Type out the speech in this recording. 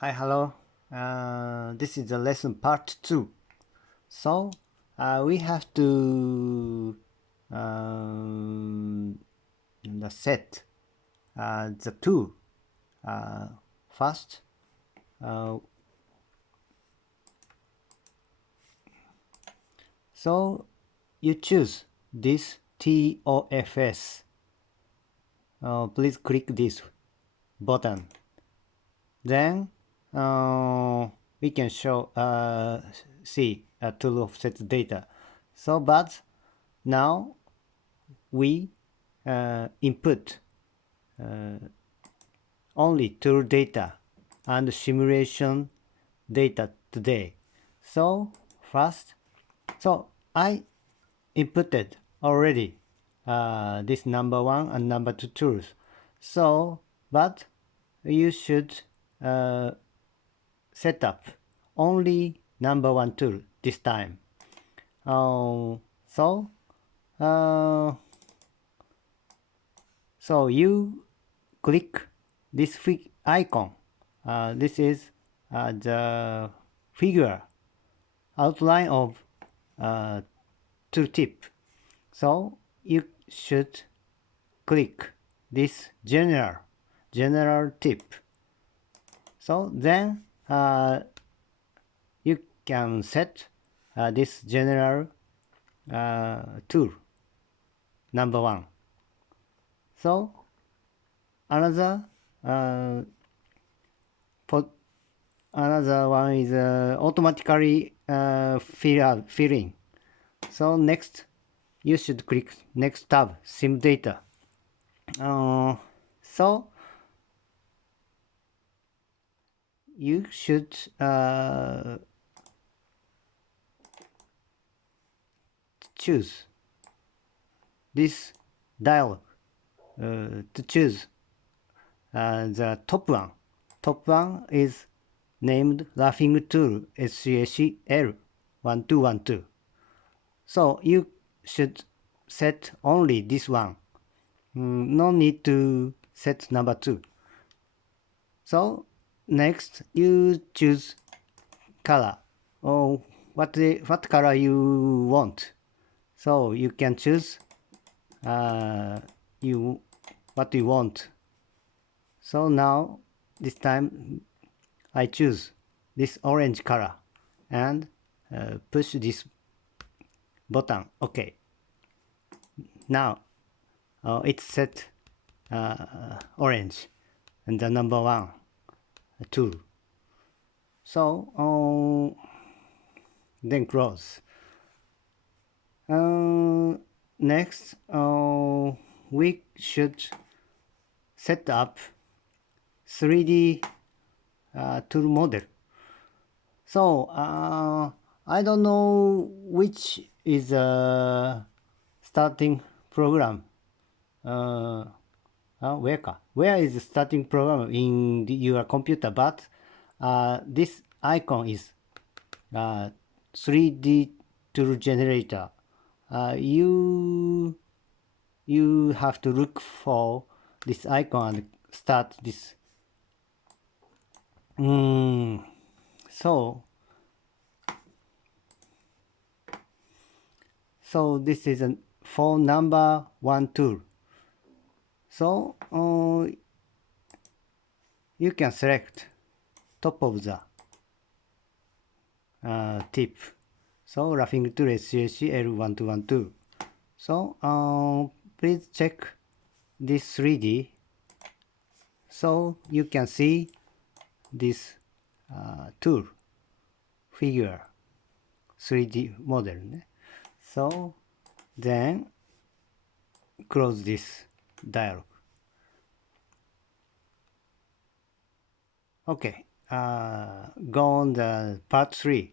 Hi, hello. This is the lesson part 2. So we have to set the tool first. So you choose this TOFS. Please click this button. Then we can see a tool offset data. So, but now we input only tool data and simulation data today. So first, I inputted already this number 1 and number 2 tools. So, but you should set up only number 1 tool this time. So you click this icon. This is the figure outline of tooltip. So you should click this general tip. So then you can set this general tool number 1. So another one is automatically filling. So next you should click next tab, sim data. So you should choose this dialog to choose the top one. Top one is named Laughing Tool SCACL1212. So you should set only this one. No need to set number 2. So next you choose color. What color you want. So you can choose what you want. So now this time I choose this orange color and push this button. Okay. Now it's set orange and the number 1 tool. So then close. Next we should set up 3D tool model. So I don't know which is a starting program. Where is the starting program in your computer? But this icon is 3D tool generator. You have to look for this icon and start this. So this is for number 1 tool. So you can select top of the tip. So Laughing Tool SCACL1212. So please check this 3D. So you can see this tool figure 3D model. So then close this dialog. Okay, go on the part 3.